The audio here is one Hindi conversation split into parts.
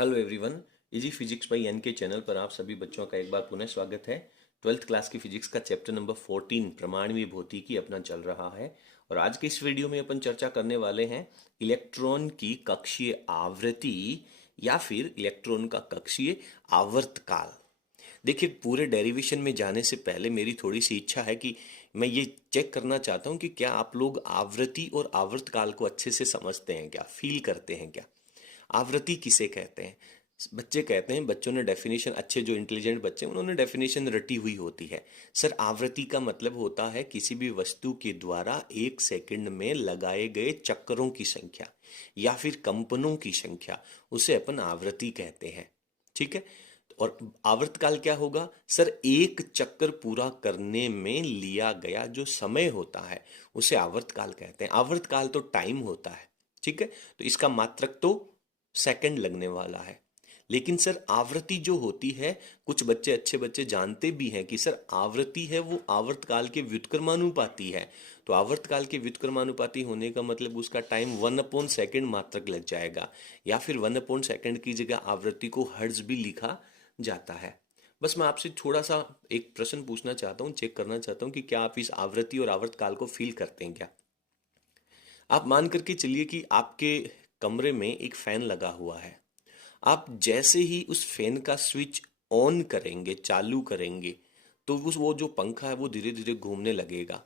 Hello everyone. Easy physics by N K channel पर आप सभी बच्चों का एक बार पुनः स्वागत है। ट्वेल्थ क्लास की फिजिक्स का चैप्टर नंबर 14 प्रमाणवीय भौतिकी अपना चल रहा है और आज के इस वीडियो में अपन चर्चा करने वाले हैं इलेक्ट्रॉन की कक्षीय आवृत्ति या फिर इलेक्ट्रॉन का कक्षीय आवर्तकाल। देखिए, पूरे डेरिवेशन में जाने से पहले मेरी थोड़ी सी इच्छा है कि मैं ये चेक करना चाहता हूँ कि क्या आप लोग आवृत्ति और आवर्तकाल को अच्छे से समझते हैं, क्या फील करते हैं क्या। आवृत्ति किसे कहते हैं? बच्चे कहते हैं, बच्चों ने डेफिनेशन, अच्छे जो इंटेलिजेंट बच्चे हैं उन्होंने डेफिनेशन रटी हुई होती है। सर, आवृत्ति का मतलब होता है किसी भी वस्तु के द्वारा एक सेकंड में लगाए गए चक्करों की संख्या या फिर कंपनों की संख्या, उसे अपन आवृत्ति कहते हैं। ठीक है। और आवर्तकाल क्या होगा? सर, एक चक्कर पूरा करने में लिया गया जो समय होता है उसे आवर्तकाल कहते हैं। आवर्तकाल तो टाइम होता है। ठीक है। तो इसका मात्रक तो सेकंड लगने वाला है। लेकिन सर, आवृत्ति जो होती है, कुछ बच्चे, अच्छे बच्चे जानते भी हैं कि सर आवृत्ति है वो आवर्तकाल के व्युत्क्रमानुपाती है। तो आवर्तकाल के व्युत्क्रमानुपाती होने का मतलब उसका टाइम 1/सेकंड मात्रक लग जाएगा, या फिर 1/सेकंड की जगह आवृत्ति को हर्ट्ज भी लिखा जाता है। बस मैं आपसे थोड़ा सा एक प्रश्न पूछना चाहता हूँ, चेक करना चाहता हूँ कि क्या आप इस आवृत्ति और आवर्तकाल को फील करते हैं क्या। आप मान करके चलिए कि आपके कमरे में एक फैन लगा हुआ है। आप जैसे ही उस फैन का स्विच ऑन करेंगे, चालू करेंगे, तो उस वो जो पंखा है वो धीरे धीरे घूमने लगेगा।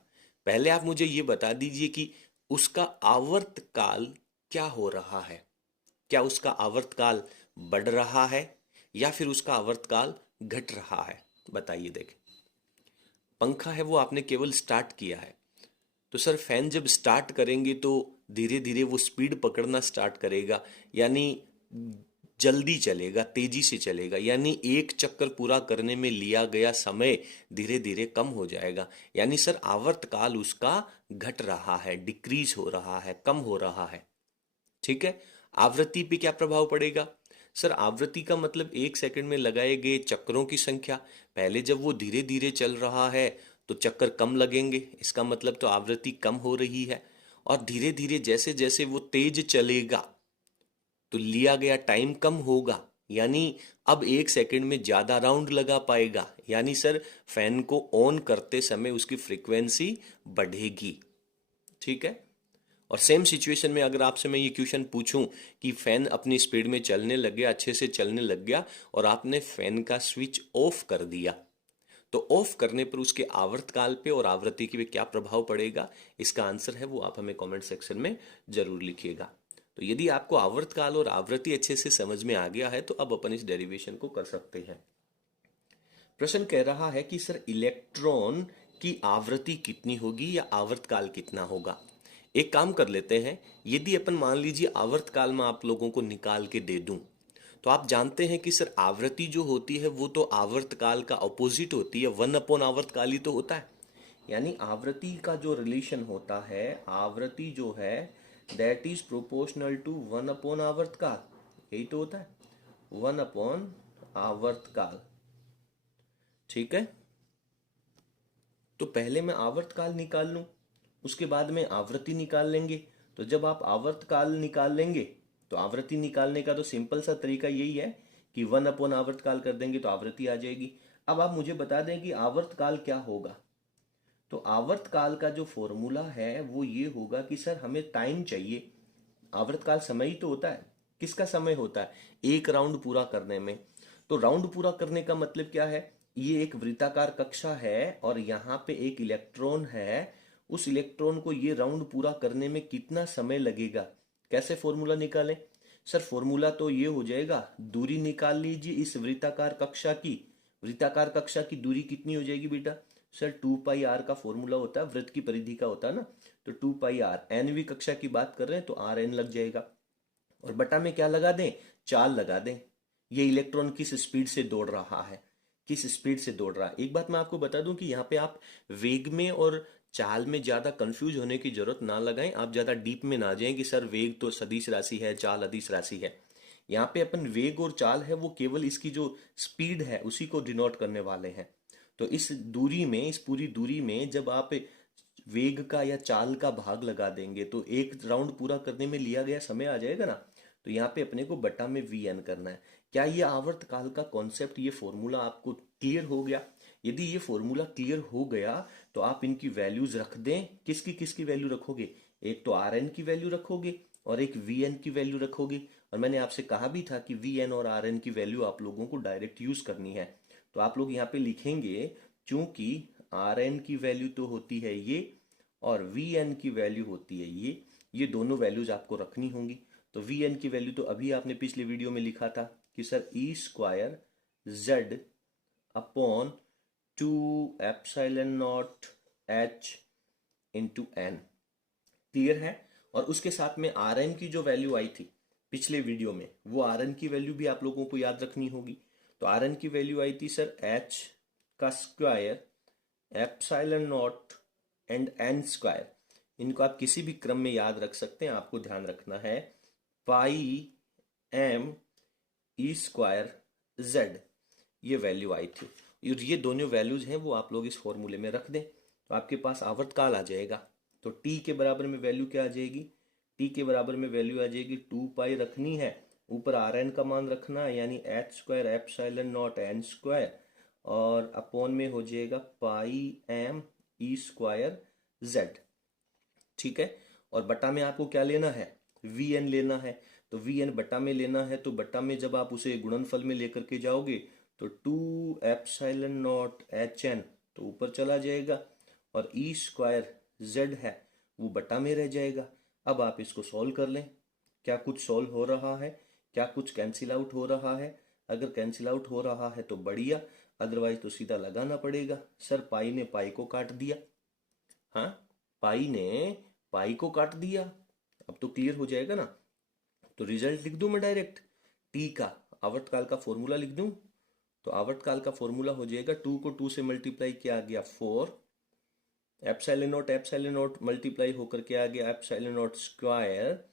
पहले आप मुझे ये बता दीजिए कि उसका आवर्तकाल क्या हो रहा है। क्या उसका आवर्तकाल बढ़ रहा है या फिर उसका आवर्तकाल घट रहा है? बताइए। देखें, पंखा है वो आपने केवल स्टार्ट किया है, तो सर फैन जब स्टार्ट करेंगे तो धीरे धीरे वो स्पीड पकड़ना स्टार्ट करेगा, यानी जल्दी चलेगा, तेजी से चलेगा, यानी एक चक्कर पूरा करने में लिया गया समय धीरे धीरे कम हो जाएगा। यानी सर आवर्तकाल उसका घट रहा है, डिक्रीज हो रहा है, कम हो रहा है। ठीक है। आवृत्ति पे क्या प्रभाव पड़ेगा? सर, आवृत्ति का मतलब एक सेकंड में लगाए गए चक्रों की संख्या। पहले जब वो धीरे धीरे चल रहा है तो चक्कर कम लगेंगे, इसका मतलब तो आवृत्ति कम हो रही है। और धीरे धीरे जैसे जैसे वो तेज चलेगा तो लिया गया टाइम कम होगा, यानी अब एक सेकंड में ज्यादा राउंड लगा पाएगा। यानी सर, फैन को ऑन करते समय उसकी फ्रीक्वेंसी बढ़ेगी। ठीक है। और सेम सिचुएशन में अगर आपसे मैं ये क्वेश्चन पूछूं कि फैन अपनी स्पीड में चलने लग गया, अच्छे से चलने लग गया, और आपने फैन का स्विच ऑफ कर दिया, तो ऑफ करने पर उसके आवर्तकाल पे और आवृत्ति पे क्या प्रभाव पड़ेगा? इसका आंसर है वो आप हमें कमेंट सेक्शन में जरूर लिखिएगा। तो यदि आपको आवर्तकाल और आवृत्ति अच्छे से समझ में आ गया है तो अब अपन इस डेरिवेशन को कर सकते हैं। प्रश्न कह रहा है कि सर इलेक्ट्रॉन की आवृत्ति कितनी होगी या आवर्तकाल कितना होगा। एक काम कर लेते हैं, यदि अपन मान लीजिए आवर्तकाल में आप लोगों को निकाल के दे दूं, तो आप जानते हैं कि सर आवृत्ति जो होती है वो तो आवर्तकाल का अपोजिट होती है, 1/आवर्तकाल ही तो होता है। यानी आवृत्ति का जो रिलेशन होता है, आवृत्ति जो है दैट इज प्रोपोर्शनल टू 1/आवर्तकाल। यही तो होता है, 1/आवर्तकाल। ठीक है। तो पहले मैं आवर्तकाल निकाल लूं, उसके बाद में आवृत्ति निकाल लेंगे। तो जब आप आवर्तकाल निकाल लेंगे तो आवृत्ति निकालने का तो सिंपल सा तरीका यही है कि 1/आवर्तकाल कर देंगे तो आवृत्ति आ जाएगी। अब आप मुझे बता दें कि आवर्तकाल क्या होगा। तो आवर्तकाल का जो फॉर्मूला है वो ये होगा कि सर हमें टाइम चाहिए। आवर्तकाल समय ही तो होता है। किसका समय होता है? एक राउंड पूरा करने में। तो राउंड पूरा करने का मतलब क्या है? ये एक वृत्ताकार कक्षा है और यहाँ पे एक इलेक्ट्रॉन है। उस इलेक्ट्रॉन को ये राउंड पूरा करने में कितना समय लगेगा? कैसे फॉर्मूला निकालें? सर फॉर्मूला तो ये हो जाएगा, दूरी निकाल लीजिए इस वृत्ताकार कक्षा की। वृत्ताकार कक्षा की दूरी कितनी हो जाएगी बेटा? सर 2πr का फॉर्मूला होता है, वृत्त की परिधि का होता है ना। तो 2πr, एनवी कक्षा की बात कर रहे हैं तो आर एन लग जाएगा। और बटा में क्या लगा दें? चाल लगा दें। ये इलेक्ट्रॉन किस स्पीड से दौड़ रहा है, किस स्पीड से दौड़ रहा है। एक बात मैं आपको बता दूं कि यहाँ पे आप वेग में और चाल में ज्यादा कंफ्यूज होने की जरूरत ना लगाएं। आप ज्यादा डीप में ना जाएं कि सर वेग तो सदिश राशि है, चाल अदिश राशि है। यहाँ पे अपन वेग और चाल है वो केवल इसकी जो स्पीड है उसी को डिनोट करने वाले हैं। तो इस दूरी में, इस पूरी दूरी में जब आप वेग का या चाल का भाग लगा देंगे तो एक राउंड पूरा करने में लिया गया समय आ जाएगा ना। तो यहाँ पे अपने को बटा में वी एन करना है। क्या ये आवर्तकाल का कॉन्सेप्ट, ये फॉर्मूला आपको क्लियर हो गया? यदि ये फॉर्मूला क्लियर हो गया तो आप इनकी वैल्यूज रख दें। किसकी किसकी वैल्यू रखोगे? एक तो आर एन की वैल्यू रखोगे और एक वी एन की वैल्यू रखोगे। और मैंने आपसे कहा भी था कि वी एन और आर एन की वैल्यू आप लोगों को डायरेक्ट यूज करनी है। तो आप लोग यहाँ पे लिखेंगे, चूंकि आर एन की वैल्यू तो होती है ये और वी एन की वैल्यू होती है ये दोनों वैल्यूज आपको रखनी होंगी। तो वी एन की वैल्यू तो अभी आपने पिछले वीडियो में लिखा था कि sir E square Z upon 2 epsilon not H into N. Clear है? और उसके साथ में आर एन की जो वैल्यू आई थी पिछले वीडियो में, वो आर एन की वैल्यू भी आप लोगों को याद रखनी होगी। तो आर एन की वैल्यू आई थी सर एच का square epsilon not and N square. इनको आप किसी भी क्रम में याद रख सकते हैं, आपको ध्यान रखना है पाई एम ई स्क्वायर जेड, ये वैल्यू आई थी। और ये दोनों वैल्यूज हैं वो आप लोग इस फॉर्मूले में रख दें तो आपके पास आवर्तकाल आ जाएगा। तो टी के बराबर में वैल्यू क्या आ जाएगी? टी के बराबर में वैल्यू आ जाएगी 2 पाई रखनी है, ऊपर आर एन का मान रखना है यानी H square epsilon not an square, और अपॉन में हो जाएगा पाई एम ई स्क्वायर जेड। ठीक है? और बटा में आपको क्या लेना है? वी एन लेना है। तो वी एन बटा में लेना है, तो बटा में जब आप उसे गुणनफल में लेकर के जाओगे तो 2 एप्सिलॉन नॉट एच एन तो ऊपर चला जाएगा और ई स्क्वायर जेड है वो बटा में रह जाएगा। अब आप इसको सॉल्व कर लें। क्या कुछ सॉल्व हो रहा है? क्या कुछ कैंसिल आउट हो रहा है? अगर कैंसिल आउट हो रहा है तो बढ़िया, अदरवाइज तो सीधा लगाना पड़ेगा। सर पाई ने पाई को काट दिया। हाँ, पाई ने पाई को काट दिया। अब तो क्लियर हो जाएगा ना? तो रिजल्ट लिख दूं मैं डायरेक्ट? टी का आवर्तकाल का फॉर्मूला लिख दूं? तो आवर्तकाल का फॉर्मूला हो जाएगा 2 को 2 से मल्टीप्लाई किया गया 4, एप्सिलॉन नॉट मल्टीप्लाई होकर के आ गया epsilon not square,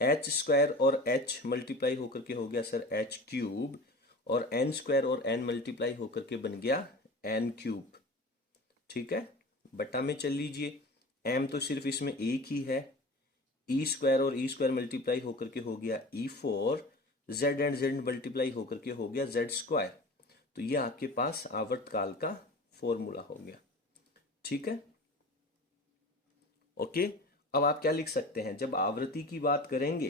H square और एच मल्टीप्लाई होकर के हो गया सर एच क्यूब, और एन स्क्वायर और एन मल्टीप्लाई होकर के बन गया एन क्यूब। ठीक है? बटा में चल लीजिए, एम तो सिर्फ इसमें एक ही है, ई स्क्वायर और ई स्क्वायर मल्टीप्लाई होकर के हो गया E four, Z and Z multiply होकर के हो गया जेड स्क्वायर। तो ये आपके पास आवर्तकाल का फॉर्मूला हो गया। ठीक है? ओके। अब आप क्या लिख सकते हैं? जब आवृत्ति की बात करेंगे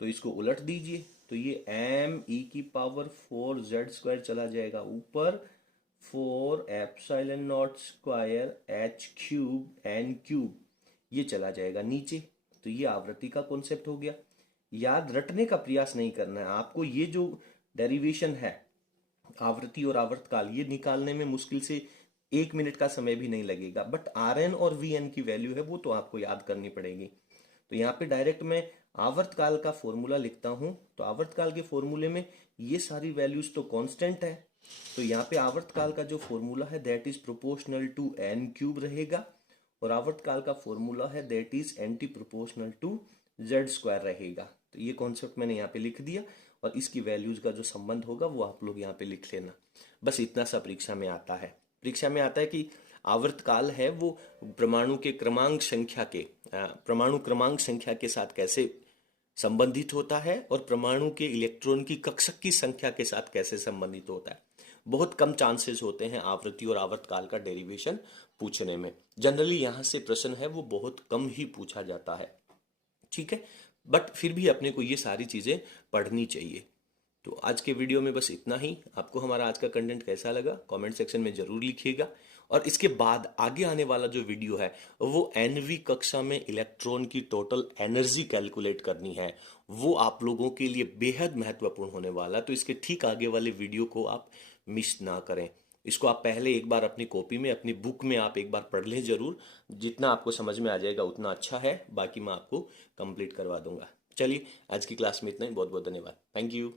तो इसको उलट दीजिए, तो ये एम ई की पावर 4 जेड स्क्वायर चला जाएगा ऊपर, 4 epsilon not square H cube N cube ये चला जाएगा नीचे। तो ये आवृत्ति का कॉन्सेप्ट हो गया। याद रटने का प्रयास नहीं करना है आपको। ये जो डेरिवेशन है आवृत्ति और आवर्तकाल, ये निकालने में मुश्किल से 1 मिनट का समय भी नहीं लगेगा, बट आर एन और वी एन की वैल्यू है वो तो आपको याद करनी पड़ेगी। तो यहाँ पे डायरेक्ट मैं आवर्तकाल का फॉर्मूला लिखता हूं। तो आवर्तकाल के फॉर्मूले में ये सारी वैल्यूज तो कांस्टेंट है, तो यहाँ पे आवर्तकाल का जो फॉर्मूला है that is proportional to N cube रहेगा, और आवर्तकाल का फॉर्मूला है that is anti proportional to Z square रहेगा। तो ये कॉन्सेप्ट मैंने यहाँ पे लिख दिया, और इसकी वैल्यूज का जो संबंध होगा वो आप लोग यहाँ पे लिख लेना। बस इतना सा परीक्षा में आता है। परीक्षा में आता है कि आवर्तकाल है वो परमाणु के क्रमांक संख्या के परमाणु क्रमांक संख्या के साथ कैसे संबंधित होता है, और परमाणु के इलेक्ट्रॉन की कक्षक की संख्या के साथ कैसे संबंधित होता है। बहुत कम चांसेस होते हैं आवृत्ति और आवर्तकाल का डेरिवेशन पूछने में। जनरली यहाँ से प्रश्न है वो बहुत कम ही पूछा जाता है। ठीक है? बट फिर भी अपने को ये सारी चीजें पढ़नी चाहिए। तो आज के वीडियो में बस इतना ही। आपको हमारा आज का कंटेंट कैसा लगा कमेंट सेक्शन में जरूर लिखिएगा। और इसके बाद आगे आने वाला जो वीडियो है वो एनवी कक्षा में इलेक्ट्रॉन की टोटल एनर्जी कैलकुलेट करनी है, वो आप लोगों के लिए बेहद महत्वपूर्ण होने वाला। तो इसके ठीक आगे वाले वीडियो को आप मिस ना करें। इसको आप पहले एक बार अपनी कॉपी में, अपनी बुक में आप एक बार पढ़ लें जरूर। जितना आपको समझ में आ जाएगा उतना अच्छा है, बाकी मैं आपको कंप्लीट करवा दूंगा। चलिए आज की क्लास में इतना ही। बहुत बहुत धन्यवाद। Thank you.